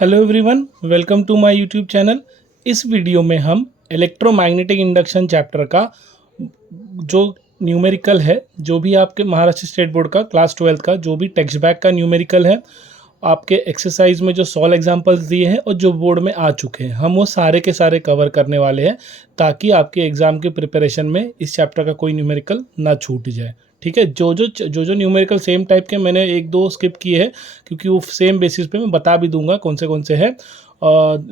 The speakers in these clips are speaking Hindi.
Hello everyone, welcome to my YouTube channel. इस वीडियो में हम इलेक्ट्रोमैग्नेटिक इंडक्शन चैप्टर का जो न्यूमेरिकल है, जो भी आपके महाराष्ट्र स्टेट बोर्ड का क्लास 12 का जो भी टेक्स्ट बैक का न्यूमेरिकल है, आपके एक्सरसाइज में जो सॉल्व एग्जांपल्स दिए हैं और जो बोर्ड में आ चुके हैं, हम वो सारे के सारे कवर करने वाले हैं ताकि आपके एग्ज़ाम के प्रिपरेशन में इस चैप्टर का कोई न्यूमेरिकल ना छूट जाए। ठीक है, जो न्यूमेरिकल सेम टाइप के मैंने एक दो स्किप किए हैं क्योंकि वो सेम बेसिस पे मैं बता भी दूंगा कौन से हैं।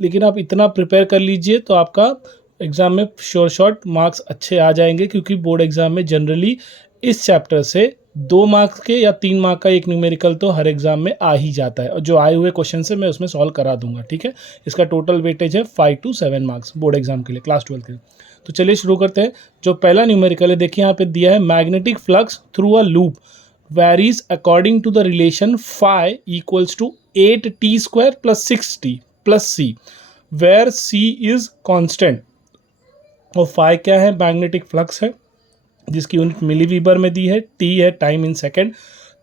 लेकिन आप इतना प्रिपेयर कर लीजिए तो आपका एग्ज़ाम में शॉर्ट मार्क्स अच्छे आ जाएंगे, क्योंकि बोर्ड एग्ज़ाम में जनरली इस चैप्टर से 2 मार्क्स के या 3 मार्क का एक न्यूमेरिकल तो हर एग्ज़ाम में आ ही जाता है, और जो आए हुए क्वेश्चन से मैं उसमें सॉल्व करा दूंगा। ठीक है, इसका टोटल वेटेज है 5 to 7 मार्क्स बोर्ड एग्जाम के लिए, क्लास 12 के लिए। तो चलिए शुरू करते हैं। जो पहला न्यूमेरिकल है, देखिए यहाँ पे दिया है magnetic flux through a loop varies according to the relation phi equals to 8t square plus 6t plus c, where c is constant। और phi क्या है? मैग्नेटिक फ्लक्स है जिसकी यूनिट मिलीवीबर में दी है, t है टाइम इन सेकेंड।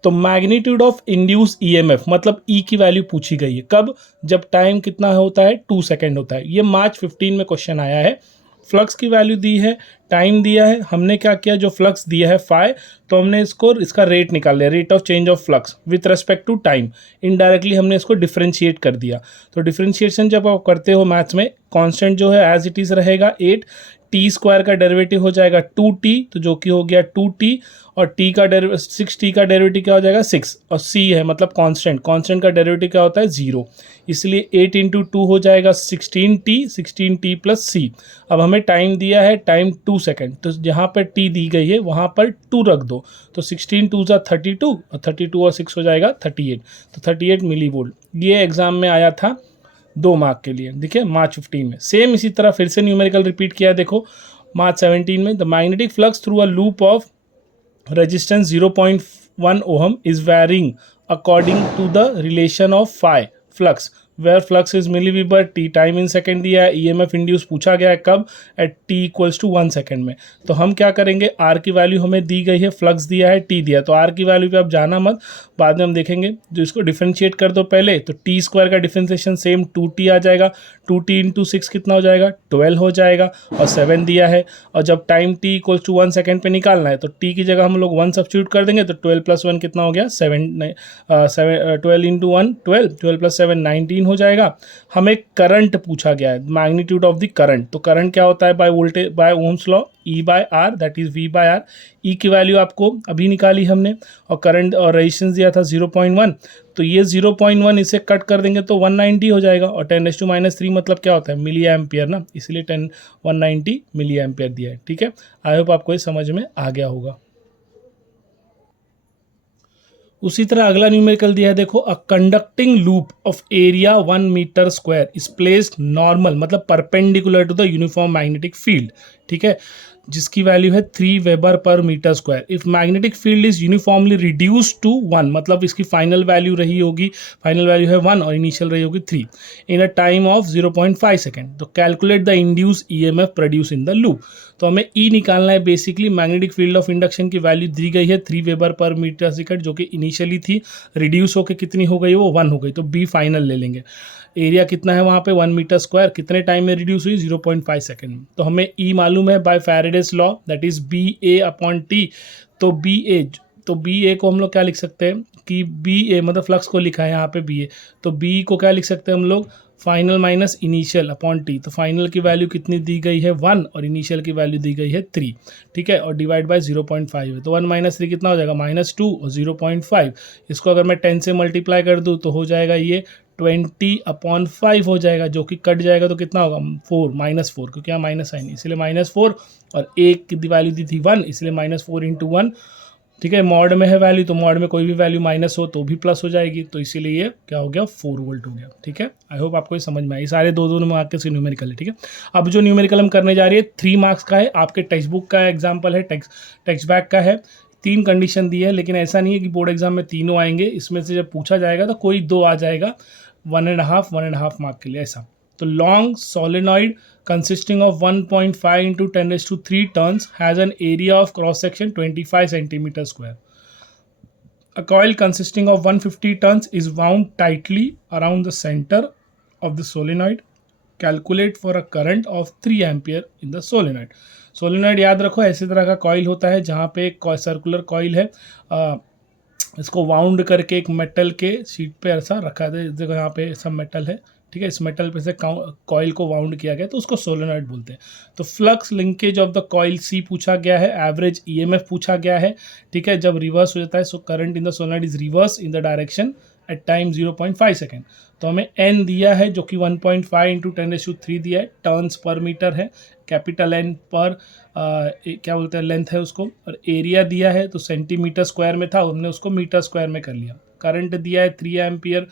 तो मैग्नीट्यूड ऑफ इंड्यूस ईएमएफ मतलब ई की वैल्यू पूछी गई है, कब? जब टाइम कितना होता है? 2 सेकेंड होता है। ये मार्च 15 में क्वेश्चन आया है। फ्लक्स की वैल्यू दी है, टाइम दिया है, हमने क्या किया, जो फ्लक्स दिया है फाई, तो हमने इसका रेट निकाल लिया, rate of change of flux with respect to time. Indirectly हमने इसको डिफरेंशिएट कर दिया। तो डिफरेंशिएशन जब आप करते हो मैथ्स में, कांस्टेंट जो है एज इट इज़ रहेगा 8, टी स्क्वायर का डेरिवेटिव हो जाएगा 2t, तो जो कि हो गया 2t, और टी का 6t का डेरिवेटिव क्या हो जाएगा 6, और c है मतलब कांस्टेंट का डेरिवेटिव क्या होता है 0, इसलिए 8 इंटू 2 हो जाएगा 16t प्लस c। अब हमें टाइम दिया है, टाइम 2 सेकेंड, तो जहाँ पर t दी गई है वहाँ पर 2 रख दो, तो 16 2 ज़ा 32, और 32 और 6 हो जाएगा 38, तो 38 मिली वोल्ट। ये एग्जाम में आया था 2 मार्क के लिए। देखिए मार्च 15 में सेम इसी तरह फिर से न्यूमेरिकल रिपीट किया। देखो मार्च 17 में, the magnetic flux through a loop of resistance 0.1 ohm is varying according to the relation of phi flux where flux is milliweber, t time in second दिया है, ईएमएफ इंड्यूस पूछा गया है कब, at t equals to 1 second में। तो हम क्या करेंगे, r की वैल्यू हमें दी गई है, फ्लक्स दिया है, t दिया, तो r की वैल्यू पे आप जाना मत, बाद में हम देखेंगे। जो इसको डिफरेंशिएट कर दो पहले, तो t स्क्वायर का डिफरेंशिएशन सेम 2t आ जाएगा, 2t इंटू 6 कितना हो जाएगा 12 हो जाएगा, और 7 दिया है, और जब time t equals to 1 second पे निकालना है तो t की जगह हम लोग 1 सब्स्टिट्यूट कर देंगे, तो 12 प्लस 1 कितना हो गया 7, 12 इंटू 1 12 प्लस 7 19 हो जाएगा। हमें करंट पूछा गया है, मैग्नीट्यूड ऑफ द करंट। तो करंट क्या होता है by voltage, by ohm's law, E by R, that is V by R. E की वैल्यू आपको अभी निकाली हमने, और करंट और रेजिस्टेंस दिया था 0.1, तो ये 0.1 इसे कट कर देंगे तो 190 हो जाएगा, और 10⁻³ मतलब क्या होता है मिली एम्पियर ना, इसलिए 190 मिली एम्पियर दिया है। ठीक है, आई होप आपको ये समझ में आ गया होगा। उसी तरह अगला न्यूमेरिकल दिया है, देखो, a conducting loop of area 1 metre square is placed normal मतलब perpendicular to the uniform magnetic field. ठीक है, जिसकी वैल्यू है 3 weber per metre square. If magnetic field is uniformly reduce to 1, मतलब इसकी फाइनल वैल्यू रही होगी, फाइनल वैल्यू है 1 और इनिशियल रही होगी 3, इन अ टाइम ऑफ 0.5 सेकेंड। तो calculate the induce EMF produce in the loop. तो हमें ई निकालना है। Basically magnetic field of induction की वैल्यू दी गई है 3 वेबर पर मीटर सेकेंड, जो कि इनिशियली थी, रिड्यूस होकर कितनी हो गई, वो 1 हो गई, तो बी फाइनल ले लेंगे। एरिया कितना है वहाँ पे 1 मीटर स्क्वायर, कितने टाइम में रिड्यूस हुई 0.5 सेकेंड में। तो हमें ई मालूम है by Faraday's law, that is B A upon T. तो बी ए को हम लोग क्या लिख सकते हैं कि बी ए मतलब फ्लक्स को लिखा है यहाँ पे बी ए, तो बी को क्या लिख सकते हैं हम लोग, final minus initial upon T. तो फाइनल की वैल्यू कितनी दी गई है 1, और इनिशियल की वैल्यू दी गई है 3। ठीक है, और डिवाइड बाय 0.5 है, तो 1 माइनस 3 कितना हो जाएगा -2, और 0.5 इसको अगर मैं 10 से मल्टीप्लाई कर दूँ तो हो जाएगा ये 20/5 हो जाएगा, जो कि कट जाएगा तो कितना होगा 4, -4, क्योंकि यहाँ माइनस साइन इसलिए -4, और एक की वैल्यू दी थी 1, इसलिए -4 इंटू 1। ठीक है, मॉड में है वैल्यू, तो मॉड में कोई भी वैल्यू माइनस हो तो भी प्लस हो जाएगी, तो इसीलिए ये क्या हो गया 4 वोल्ट हो गया। ठीक है, आई होप आपको ये समझ में आए। ये सारे दो मार्क के न्यूमेरिकल है। ठीक है, अब जो न्यूमेरिकल हम करने जा रही है 3 मार्क्स का है, आपके टेक्स्ट बुक का एग्जाम्पल है, टेक्स्ट बैक का है। 3 कंडीशन दी है, लेकिन ऐसा नहीं है कि बोर्ड एग्जाम में तीनों आएंगे, इसमें से जब पूछा जाएगा तो कोई 2 आ जाएगा 1.5 मार्क के लिए, ऐसा। तो long solenoid consisting of 1.5 into 10⁻³ turns has an area of cross section 25 centimeter square. A coil consisting of 150 turns is wound tightly around the center of the solenoid. Calculate for a current of 3 ampere in the solenoid. Solenoid याद रखो ऐसे तरह का कॉइल होता है जहाँ पे एक सर्कुलर कॉइल है, इसको वाउंड करके एक मेटल के शीट पे ऐसा रखा है. देखो यहाँ पे सब मेटल है, ठीक है. इस मेटल पे से कॉइल को वाउंड किया गया तो उसको सोलेनॉइड बोलते हैं. तो flux linkage of the coil सी पूछा गया है, एवरेज ईएमएफ पूछा गया है, ठीक है. जब रिवर्स हो जाता है so current in the solenoid is reverse in the direction at time 0.5 second. तो हमें एन दिया है जो कि 1.5 इंटू 10⁻³ दिया है, टर्न्स पर मीटर है, कैपिटल एन पर क्या बोलते हैं लेंथ है उसको, और एरिया दिया है तो सेंटीमीटर स्क्वायर में था, हमने उसको मीटर स्क्वायर में कर लिया. करंट दिया है 3 एम्पियर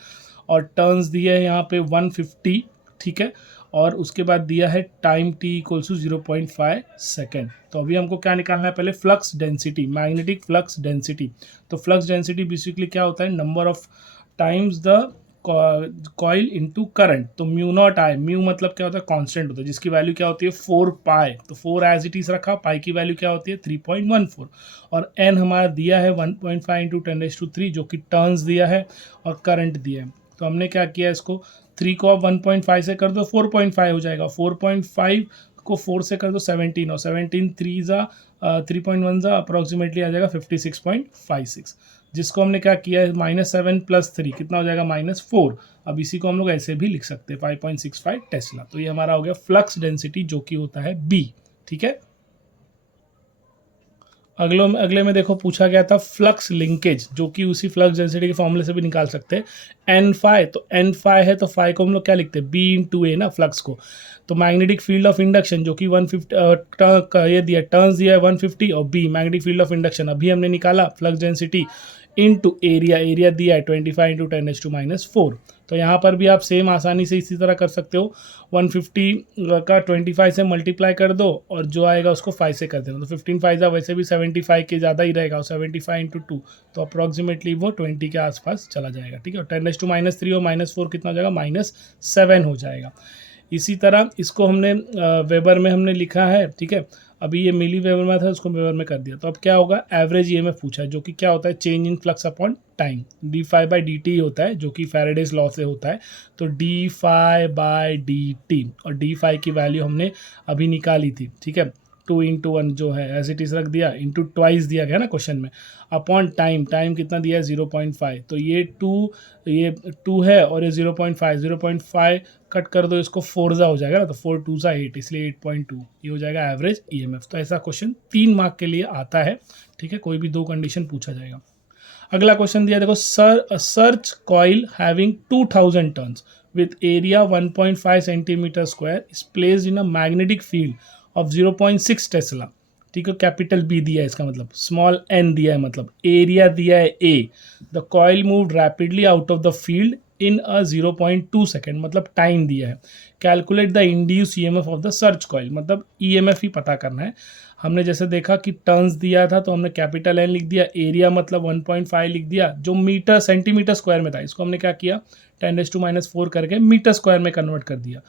और टर्न्स दिया है यहाँ पे 150, ठीक है. और उसके बाद दिया है time t equals to 0.5 second. तो अभी हमको क्या निकालना है, पहले flux density, magnetic flux density. तो फ्लक्स डेंसिटी बेसिकली क्या होता है, number of times the coil into current. तो म्यू नॉट आई, म्यू मतलब क्या होता है, कांस्टेंट होता है जिसकी वैल्यू क्या होती है 4 पाई. तो 4 एज इट इज रखा, पाई की वैल्यू क्या होती है 3.14. और एन हमारा दिया है 1.5 इंटू 10⁻³ जो कि टर्न्स दिया है और करंट दिया है. तो हमने क्या किया, इसको 3 को आप 1.5 से कर दो 4.5 हो जाएगा, 4.5 को 4 से कर दो 17, और 17 3.1 ज़ा अप्रॉक्सीमेटली आ जाएगा 56.56, जिसको हमने क्या किया है -7 + 3 कितना हो जाएगा -4. अब इसी को हम लोग ऐसे भी लिख सकते हैं 5.65 टेस्ला. तो ये हमारा हो गया फ्लक्स डेंसिटी जो कि होता है बी, ठीक है. अगले में देखो पूछा गया था फ्लक्स लिंकेज जो कि उसी फ्लक्स डेंसिटी के फॉर्मूले से भी निकाल सकते हैं. एन फाई, तो एन फाई है तो फाई को हम लोग क्या लिखते हैं बी इंटू ए ना फ्लक्स को. तो मैग्नेटिक फील्ड ऑफ इंडक्शन जो कि 150 ये दिया, टर्न्स दिया है 150, और B magnetic field of induction अभी हमने निकाला flux density into area, area दिया है 25 इंटू 10⁻⁴. तो यहाँ पर भी आप सेम आसानी से इसी तरह कर सकते हो, 150 का 25 से मल्टीप्लाई कर दो और जो आएगा उसको 5 से कर देना. तो 15 5 वैसे भी 75 के ज़्यादा ही रहेगा, और 75 इंटू 2 तो अप्रॉक्सीमेटली वो 20 के आसपास चला जाएगा, ठीक है. 10⁻³ और -4 कितना हो जाएगा -7 हो जाएगा. इसी तरह इसको हमने वेबर में हमने लिखा है, ठीक है. अभी ये मिली वेबर में था, उसको वेबर में कर दिया. तो अब क्या होगा, एवरेज ईएमएफ पूछा है जो कि क्या होता है change in flux upon time, d∅/dt होता है जो कि फैराडेज लॉ से होता है. तो d∅/dt, और d∅ की वैल्यू हमने अभी निकाली थी, ठीक है. 2 इंटू 1 जो है एज इट इज़ रख दिया, इंटू ट्वाइस दिया गया ना क्वेश्चन में, अपॉन टाइम, टाइम कितना दिया है 0.5. तो ये 2 है और ये 0.5 कट कर दो, इसको 4 हो जाएगा ना, तो 4 2 8, इसलिए 8.2 ये हो जाएगा एवरेज ईएमएफ. तो ऐसा क्वेश्चन 3 मार्क के लिए आता है, ठीक है. कोई भी 2 कंडीशन पूछा जाएगा. अगला क्वेश्चन दिया देखो, search coil having 2000 turns with area 1.5 centimetre square is placed in a magnetic field of 0.6 Tesla, ठीक है. कैपिटल बी दिया है, इसका मतलब स्मॉल एन दिया है, मतलब एरिया दिया है A. The coil move rapidly out of the field in a 0.2 second, मतलब टाइम दिया है. Calculate the induce EMF of the search coil, मतलब ईएमएफ ही पता करना है. हमने जैसे देखा कि टर्न्स दिया था तो हमने कैपिटल एन लिख दिया, एरिया मतलब 1.5 लिख दिया जो मीटर सेंटीमीटर स्क्वायर में था, इसको हमने क्या किया 10⁻⁴ करके मीटर स्क्वायर में कन्वर्ट कर दिया.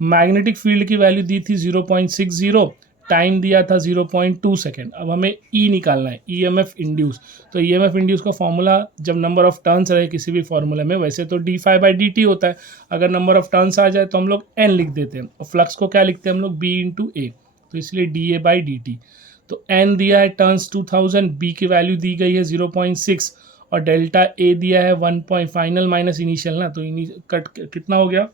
मैग्नेटिक फील्ड की वैल्यू दी थी 0.60, टाइम दिया था 0.2 सेकेंड. अब हमें ई निकालना है, ईएमएफ इंड्यूस. तो ईएमएफ इंड्यूस का फॉर्मूला जब नंबर ऑफ टर्न्स रहे किसी भी फॉर्मूले में, वैसे तो d∅/dt होता है, अगर नंबर ऑफ टर्न्स आ जाए तो हम लोग n लिख देते हैं, और फ्लक्स को क्या लिखते हैं हम लोग b इंटू ए, तो इसलिए da/dt. तो n दिया है टर्न्स 2000, b की वैल्यू दी गई है 0.6, और डेल्टा ए दिया है 1 फाइनल माइनस इनिशियल ना, तो कट कितना हो गया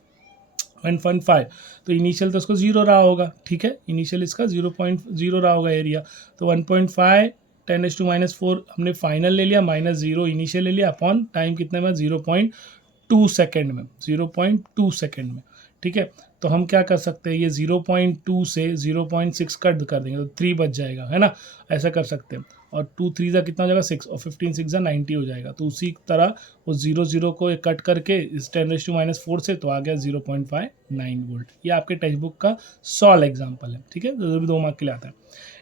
1.5. तो इनिशियल तो उसको 0 रहा होगा, ठीक है. इनिशियल इसका 0.0 रहा होगा एरिया. तो 1.5 10⁻⁴ हमने फाइनल ले लिया, -0 इनिशियल ले लिया, अपॉन टाइम कितने में 0.2 सेकेंड में, 0.2 सेकेंड में, ठीक है. तो हम क्या कर सकते हैं, ये 0.2 से 0.6 कट कर देंगे तो 3 बच जाएगा, है ना. ऐसा कर सकते हैं. और 2 3 जा कितना हो जाएगा 6, और 15 6 जा 90 हो जाएगा. तो उसी तरह वो 0 को कट करके इस 10⁻⁴ से तो आ गया 0.59 वोल्ट. ये आपके टेक्स्ट बुक का सॉल्व एग्जाम्पल है, ठीक है. तो 2 मार्क के लिए आता है.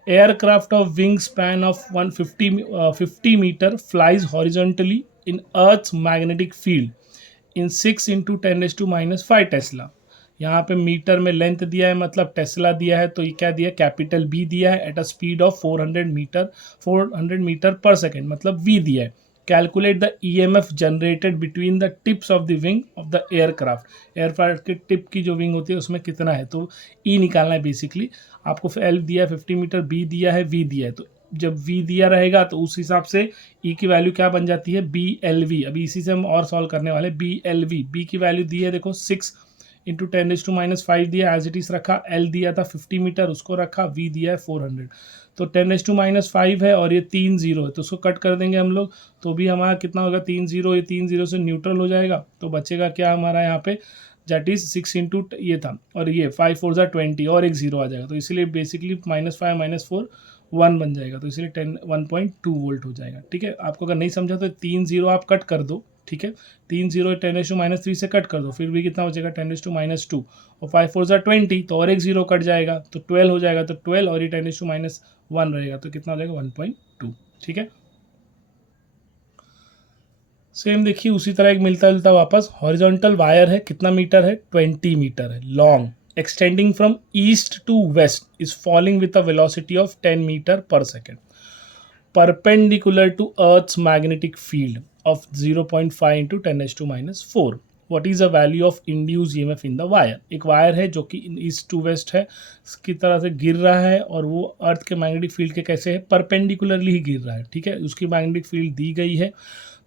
Aircraft of wing span of 150 metre flies horizontally in earth's magnetic field in 6 into 10⁻⁵ tesla. यहाँ पे मीटर में लेंथ दिया है, मतलब टेस्ला दिया है, तो ये क्या दिया है कैपिटल बी दिया है at a speed of 400 metre per second, मतलब वी दिया है. Calculate the EMF generated between the tips of the wing of the aircraft. Aircraft के टिप की जो विंग होती है उसमें कितना है, तो E निकालना है बेसिकली। आपको L दिया है 50 मीटर, B दिया है, V दिया है, तो जब V दिया रहेगा तो उस हिसाब से E की वैल्यू क्या बन जाती है, BLV। अभी इसी से हम और सॉल्व करने वाले। BLV, B की वैल्यू दी है देखो 6 इंटू 10⁻⁵ दिया, एज इट इज रखा। L दिया था 50 मीटर, उसको रखा। V दिया है 400, तो 10⁻⁵ है और ये 3 0 है, तो उसको कट कर देंगे हम लोग, तो भी हमारा कितना होगा 3 0, ये 3 0 से न्यूट्रल हो जाएगा, तो बचेगा क्या हमारा यहाँ पे, दैट इज 6 इंटू ये था और ये 5 4 ज़ा 20 और एक जीरो आ जाएगा, तो इसीलिए बेसिकली -5 -4 1 बन जाएगा, तो इसलिए 1.2 वोल्ट हो जाएगा। ठीक है, आपको अगर नहीं समझा तो 3 0 आप कट कर दो। ठीक है, 3 0 10⁻³ से कट कर दो, फिर भी कितना बचेगा 10⁻² और 5 4 ज़ा 20, तो और एक जीरो कट जाएगा तो 12 हो जाएगा, तो 12 और ये 10⁻1 रहेगा, तो कितना हो जाएगा 1.2। ठीक है, सेम देखिए उसी तरह एक मिलता जुलता वापस हॉरिजॉन्टल वायर है, कितना मीटर है, 20 मीटर है long, extending from east to west, is falling with a velocity of 10 metre per second, perpendicular to earth's magnetic field of 0.5 into 10⁻⁴। What is the value of induced EMF in the wire? एक वायर है जो कि ईस्ट टू वेस्ट है, इसकी तरह से गिर रहा है और वो अर्थ के मैग्नेटिक फील्ड के कैसे है, परपेंडिकुलरली ही गिर रहा है। ठीक है, उसकी मैग्नेटिक फील्ड दी गई है,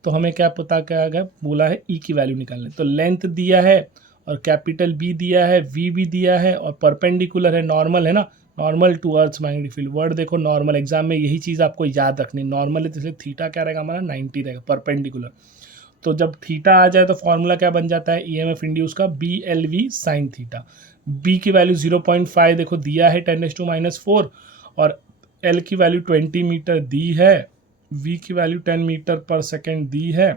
तो हमें क्या पता क्या गया, बोला है E की वैल्यू निकालने, तो लेंथ दिया है और कैपिटल B दिया है, V भी दिया है और परपेंडिकुलर है, नॉर्मल है ना, normal to earth magnetic field. Word देखो नॉर्मल, एग्जाम में यही चीज़ आपको याद रखनी, नॉर्मल है तो इसलिए थीटा क्या रहेगा हमारा 90 रहेगा, परपेंडिकुलर। तो जब थीटा आ जाए तो फॉर्मूला क्या बन जाता है EMF इंड्यूस का, BLV साइन थीटा। B की वैल्यू 0.5 देखो दिया है 10⁻⁴ और L की वैल्यू 20 मीटर दी है, V की वैल्यू 10 मीटर पर सेकेंड दी है,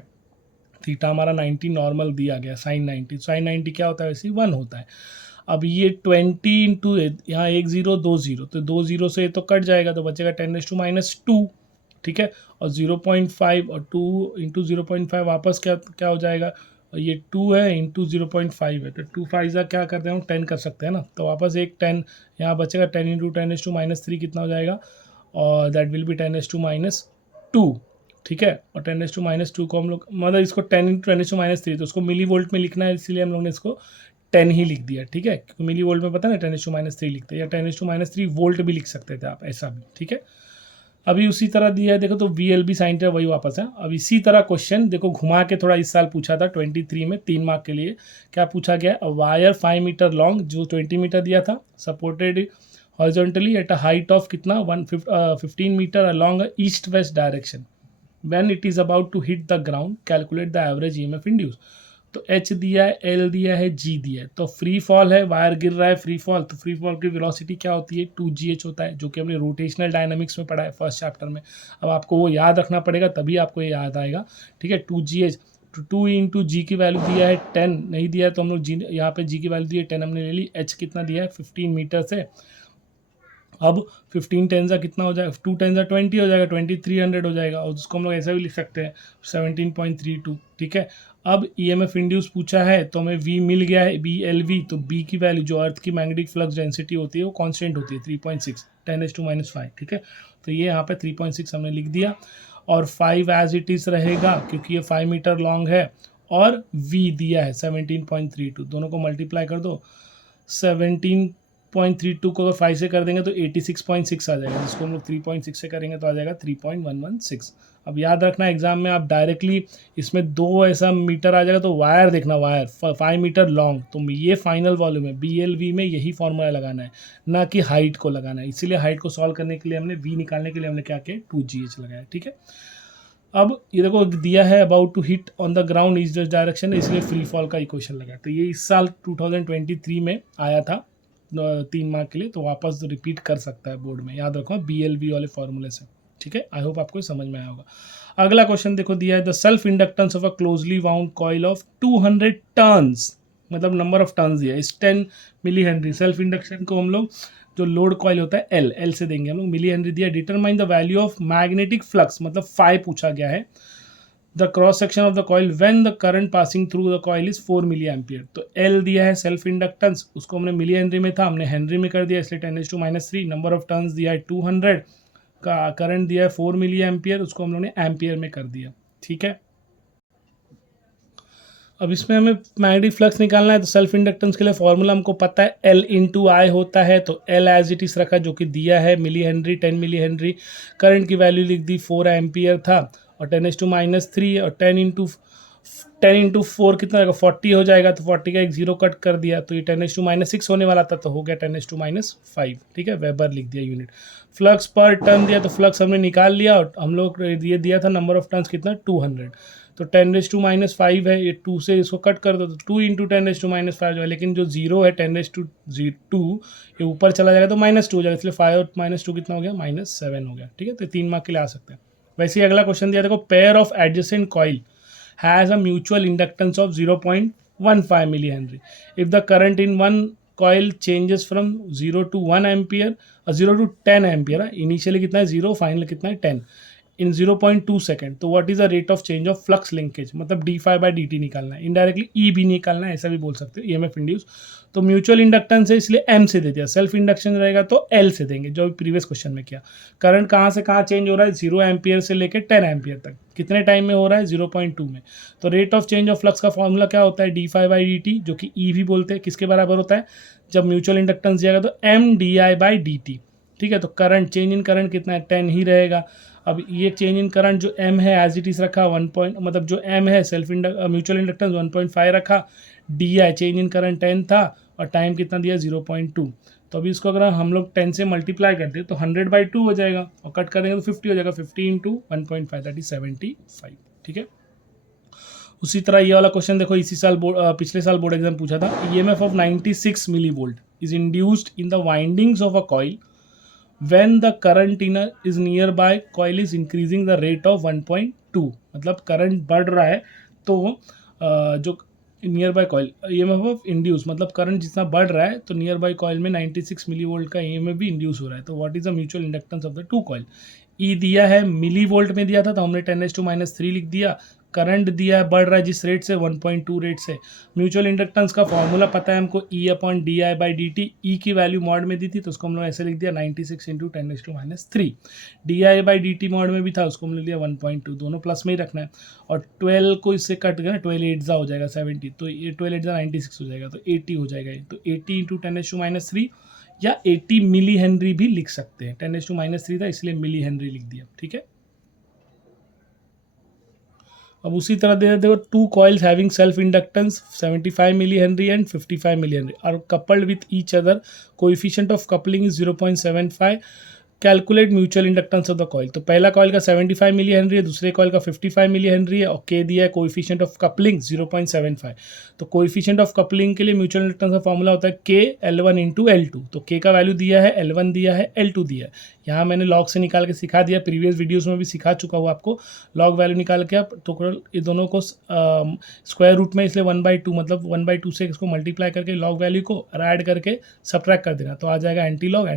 थीटा हमारा 90 नॉर्मल दिया गया, साइन 90, साइन 90 क्या होता है वैसे 1 होता है। अब ये 20 इंटू यहाँ 1 0 2 0, तो 2 0 से तो कट जाएगा, तो बचेगा 10⁻²। ठीक है, और 0.5 और 2 इंटू 0.5 वापस क्या क्या हो जाएगा, ये 2 है इंटू 0.5 है, तो 2 5 क्या करते हैं हम 10 कर सकते हैं ना, तो वापस एक 10 यहाँ बचेगा, 10 इंटू 10⁻³ कितना हो जाएगा, और दैट विल बी 10⁻²। ठीक है, और 10⁻² को हम लोग मतलब इसको 10 इंटू 10⁻3, तो उसको मिली वोल्ट में लिखना है, इसीलिए हम लोग ने इसको 10 ही लिख दिया। ठीक है, क्योंकि मिली वोल्ट में पता है ना 10⁻³ लिखते हैं, या 10⁻³ वोल्ट भी लिख सकते थे आप, ऐसा भी। ठीक है, अभी उसी तरह दिया है देखो, तो VLB साइन थीटा वही वापस है। अब इसी तरह क्वेश्चन देखो घुमा के थोड़ा इस साल पूछा था 23 में 3 मार्क के लिए, क्या पूछा गया, वायर 5 मीटर लॉन्ग जो 20 मीटर दिया था, supported horizontally at a height of कितना 15 metre along east west direction, when it is about to hit the ground calculate the average EMF induce. तो H दिया है, L दिया है, G दिया है, तो फ्री फॉल है, वायर गिर रहा है, फ्री फॉल, तो फ्री फॉल की वेलोसिटी क्या होती है 2gh होता है, जो कि हमने रोटेशनल डायनामिक्स में पढ़ा है फर्स्ट चैप्टर में। अब आपको वो याद रखना पड़ेगा, तभी आपको ये याद आएगा। ठीक है, 2gh, 2 इंटू जी की वैल्यू दिया है 10, नहीं दिया है तो हम लोग जी, यहाँ पे जी की वैल्यू दी है 10 हमने ले ली। H कितना दिया है 15 मीटर से, अब 15 10 का कितना हो जाएगा, 2 10 का 20 हो जाएगा, 2300 हो जाएगा, और उसको हम लोग ऐसा भी लिख सकते हैं 17.32। ठीक है, अब EMF इंड्यूस पूछा है तो हमें V मिल गया है BLV, तो B की वैल्यू जो अर्थ की मैग्नेटिक फ्लक्स डेंसिटी होती है वो कांस्टेंट होती है 3.6 10⁻⁵। ठीक है, तो ये यहाँ पे 3.6 हमने लिख दिया, और 5 एज इट इज रहेगा क्योंकि ये 5 मीटर लॉन्ग है, और V दिया है 17.32, दोनों को मल्टीप्लाई कर दो, 17.32 को अगर 5 से कर देंगे तो 86.6 आ जाएगा, जिसको हम लोग 3.6 से करेंगे तो आ जाएगा 3.116। अब याद रखना एग्जाम में आप डायरेक्टली इसमें 2 ऐसा मीटर आ जाएगा, तो वायर देखना, वायर 5 मीटर लॉन्ग, तो ये फाइनल वॉल्यूम है, BLV में यही फॉर्मूला लगाना है, ना कि हाइट को लगाना है। इसीलिए हाइट को सॉल्व करने के लिए हमने V निकालने के लिए हमने क्या किया 2gh लगाया। ठीक है, अब ये देखो दिया है about to hit on the ground east west direction, इसलिए फ्री फॉल का इक्वेशन लगा, तो ये इस साल 2023 में आया था 3 मार्क के लिए, तो वापस रिपीट कर सकता है बोर्ड में, याद रखो BLV वाले फॉर्मूले से। ठीक है, आई होप आपको समझ में आया होगा। अगला क्वेश्चन देखो दिया है, the self inductance of a closely wound coil of 200 turns, मतलब नंबर ऑफ टर्न्स दिया है इस 10 मिली हेनरी। सेल्फ इंडक्शन को हम लोग जो लोड कॉइल होता है L से देंगे हम लोग, मिली हेनरी दिया। Determine the value of magnetic flux, मतलब फाई पूछा गया है, the cross section of the coil when the current passing through the coil is 4 milli ampere. तो L दिया है सेल्फ इंडक्टेंस, उसको हमने मिली हेनरी में था, हमने हेनरी में कर दिया, इसलिए 10⁻⁻3। नंबर ऑफ टर्न्स दिया है 200, का करंट दिया है 4 मिली एम्पियर, उसको हम लोगों ने एम्पियर में कर दिया। ठीक है। अब इसमें हमें मैग्नेटिक फ्लक्स निकालना है, तो सेल्फ इंडक्टेंस के लिए फॉर्मूला हमको पता है, L इंटू आई होता है, तो L एज इट इज रखा जो कि दिया है milli henry, 10 milli henry. Current की वैल्यू लिख दी 4 एम्पियर था, और 10⁻³ और 10 इंटू 4 कितना होगा 40 हो जाएगा, तो 40 का एक जीरो कट कर दिया, तो ये 10⁻6 होने वाला था, तो हो गया 10⁻5। ठीक है, वेबर लिख दिया यूनिट। फ्लक्स पर टर्न दिया, तो फ्लक्स हमने निकाल लिया, और हम लोग ये दिया था नंबर ऑफ टर्न्स कितना 200, तो 10⁻5 है, ये 2 से इसको कट कर दो, तो 2 इंटू 10⁻5 जो है, लेकिन जो जीरो है 10⁻2 ये ऊपर चला जाएगा तो -2 हो जाएगा, इसलिए 5 और -2 कितना हो गया -7 हो गया। ठीक है, तो 3 मार्क के लिए आ सकते हैं। वैसे ही अगला क्वेश्चन दिया, देखो pair of adjacent coil has a mutual inductance of 0.15 milli henry if the current in one coil changes from 0 to 1 ampere, 0 to 10 ampere, initially कितना है 0, फाइनल कितना है 10 इन 0.2 सेकेंड, तो what is the rate of change of flux linkage, मतलब d∅dt निकालना है, इनडायरेक्टली ई भी निकालना है, ऐसा भी बोल सकते हो, ईएमएफ इंड्यूस। तो म्यूचुअल इंडक्टेंस है इसलिए एम से दे दिया, सेल्फ इंडक्शन रहेगा तो एल से देंगे, जो प्रीवियस क्वेश्चन में किया। करंट कहाँ से कहाँ चेंज हो रहा है, 0 एम्पियर से लेकर 10 एम्पियर तक, कितने टाइम में हो रहा है 0.2 में। तो rate of change of flux का फॉर्मूला क्या होता है, d∅dt, जो कि ई भी बोलते हैं, किसके बराबर होता है, जब म्यूचुअल इंडक्टेंस दिया तो mdi/dt। ठीक है, तो करंट चेंज इन करंट कितना है 10 ही रहेगा। अब ये चेंज इन करंट जो m है एज इट इज रखा 1 पॉइंट, मतलब जो m है सेल्फ म्यूचुअल इंडक्टेंस 1.5 रखा, di चेंज इन करंट 10 था, और टाइम कितना दिया 0.2। तो अभी इसको अगर हम लोग 10 से मल्टीप्लाई करते हैं तो 100/2 हो जाएगा, और कट कर देंगे तो 50 हो जाएगा, 50 इंटू 1.5 दैट इज 75। ठीक है, उसी तरह ये वाला क्वेश्चन देखो, इसी साल पिछले साल बोर्ड एग्जाम पूछा था, EMF of 96 milli volt is induced in the windings of a coil when the current in a is nearby coil is increasing the rate of 1.2, मतलब करंट बढ़ रहा है, तो जो near by coil EMF of induce, मतलब करंट जितना बढ़ रहा है तो नियर बाय कॉइल में 96 मिली वोल्ट का ईएमएफ भी इंड्यूस हो रहा है, तो what is the mutual inductance of the two coil. E दिया है मिली वोल्ट में दिया था, तो हमने 10⁻³ लिख दिया। करंट दिया है बढ़ रहा है जिस रेट से 1.2 रेट से। म्यूचुअल इंडक्टेंस का फॉर्मूला पता है हमको, E/di/dt, ई की वैल्यू मॉड में दी थी तो उसको हम लोग ऐसे लिख दिया 96 इंटू 10⁻3। di/dt मॉड में भी था, उसको हम लिख दिया 1.2, दोनों प्लस में ही रखना है। और 12 को इससे कट गया ना, 12 8 हो जाएगा 70, तो ये 12 8 96 हो जाएगा, तो 80 हो जाएगा, तो 80 इंटू 10⁻3 या 80 मिली हेनरी भी लिख सकते हैं, 10⁻³ था इसलिए मिली हेनरी लिख दिया। ठीक है, अब उसी तरह दे देते हो, two coils having self inductance 75 milli henry and 55 milli henry are coupled with each other, coefficient of coupling is 0.75, calculate mutual inductance of the coil. तो पहला कॉइल का 75 मिली हेनरी है, दूसरे कॉइल का 55 मिली हेनरी है, और के दिया है कोएफिशिएंट ऑफ कपलिंग 0.75। तो कोएफिशिएंट ऑफ कपलिंग के लिए म्यूचुअल इंडक्टेंस का फॉर्मूला होता है के L1 इंटू L2, तो के का वैल्यू दिया है, L1 दिया है, L2 दिया है, यहाँ मैंने लॉग से निकाल के सिखा दिया, प्रीवियस वीडियोस में भी सिखा चुका हूँ आपको, लॉग वैल्यू निकाल के आप तो ये दोनों को स्क्वायर रूट में, इसलिए 1/2, मतलब 1/2 से इसको मल्टीप्लाई करके लॉग वैल्यू को ऐड करके सब्ट्रैक्ट कर देना, तो आ जाएगा एंटी लॉग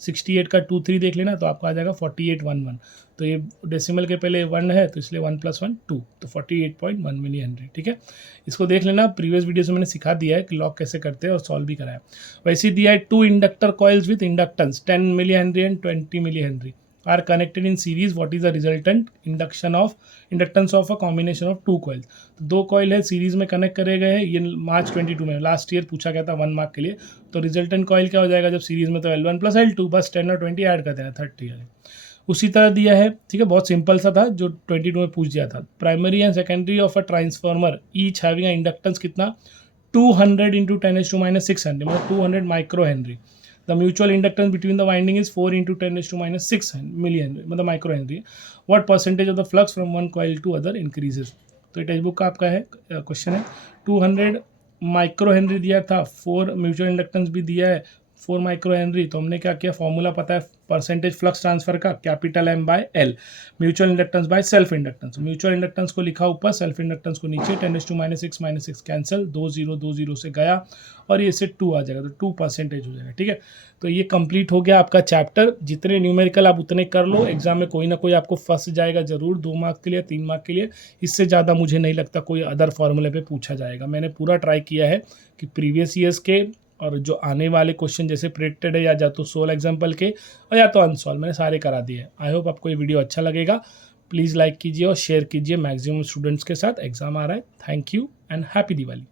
68 का 2 3 देख लेना, तो आपको आ जाएगा 4811। तो ये डेसिमल के पहले 1 है, तो इसलिए 1 + 1 2, तो 48.1 मिली हेनरी। ठीक है, इसको देख लेना, प्रीवियस वीडियो से मैंने सिखा दिया है कि लॉग कैसे करते हैं और सॉल्व भी कराया। वैसे दिया है, two inductor coils with inductance 10 milli henry and 20 milli henry are connected in series, what is the resultant inductance of a combination of two coils. तो दो कॉइल है सीरीज में कनेक्ट करे गए हैं, ये मार्च 22 में लास्ट ईयर पूछा गया था 1 मार्क के लिए। तो रिजल्टेंट कॉइल क्या हो जाएगा जब सीरीज में, तो L1 + L2, बस 10 और 20 ऐड कर देना 30 है। उसी तरह दिया है, ठीक है, बहुत सिंपल सा था जो 22 में पूछ दिया था, primary and secondary of a transformer each having inductance कितना 200 इंटू 10⁻600, मतलब 200 micro henry. The mutual inductance between the winding is 4 into 10⁻6 milli henry, मतलब micro henry. What percentage of the flux from one coil to other increases. तो ये टेक्स्ट बुक का आपका है क्वेश्चन है, 200 माइक्रो हेनरी दिया था, 4 म्यूचुअल इंडक्टेंस भी दिया है 4 माइक्रो हेनरी। तो हमने क्या किया, फॉर्मूला पता है परसेंटेज फ्लक्स ट्रांसफर का, M/L, mutual inductance by self inductance. Mutual inductance को लिखा ऊपर, सेल्फ इंडक्टेंस को नीचे, 10⁻6 कैंसिल, 2 0 से गया, और ये से 2 आ जाएगा, तो 2% हो जाएगा। ठीक है, तो ये कंप्लीट हो गया आपका चैप्टर। जितने न्यूमेरिकल आप उतने कर लो, एग्जाम में कोई ना कोई आपको फंस जाएगा जरूर, 2 मार्क के लिए 3 मार्क के लिए, इससे ज़्यादा मुझे नहीं लगता कोई अदर फॉर्मूले पे पूछा जाएगा। मैंने पूरा ट्राई किया है कि प्रीवियस ईयर्स के और जो आने वाले क्वेश्चन जैसे प्रेडिक्टेड है, या तो 16 एग्जाम्पल के और या तो अनसॉल्व, मैंने सारे करा दिए हैं। आई होप आपको ये वीडियो अच्छा लगेगा। प्लीज़ लाइक कीजिए और शेयर कीजिए मैक्सिमम स्टूडेंट्स के साथ। एग्ज़ाम आ रहा है। Thank you and happy Diwali.